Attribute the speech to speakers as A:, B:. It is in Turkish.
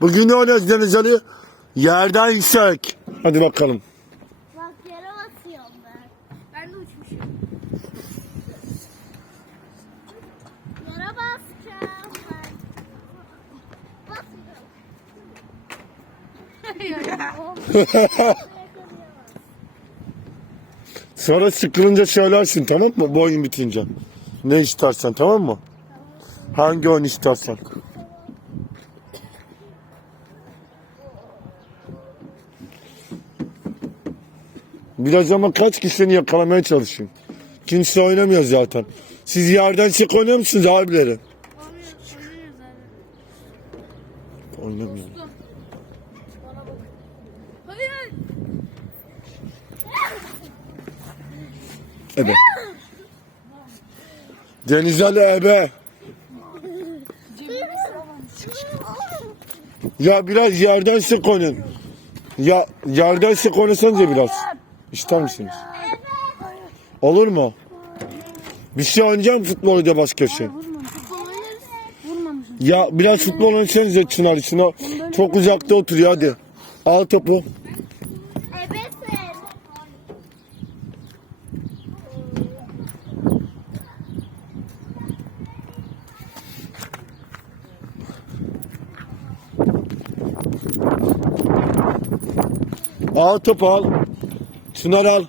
A: Bugün ne oynuyoruz Deniz Ali? Yerden yüksek. Hadi bakalım.
B: Bak yere basıyorum ben.
C: Ben de uçmuşum.
B: Yere basacağım ben. Basıyorum.
A: Sonra sıkılınca söylersin tamam mı? Bu oyun bitince. Ne istersen tamam mı? Hangi oyun istersen. Biraz ama kaç kişini yakalamaya çalışın. Kimse oynamıyor zaten. Siz yerden çık oynuyor musunuz abileri?
C: Oynuyoruz, oynuyoruz abi.
A: Oynamıyor.
C: Hayır.
A: Ebe. Deniz Ali ebe. Ya biraz yerden sık oynayın. Ya yerden sık oynasanıza biraz. İster misiniz? Olur mu? Bir şey oynayacağım futbol da başka şey. Ya biraz futbol oynasanıza Çınar için o çok uzakta oturuyor hadi. Al topu. Al topu al. Çınar al.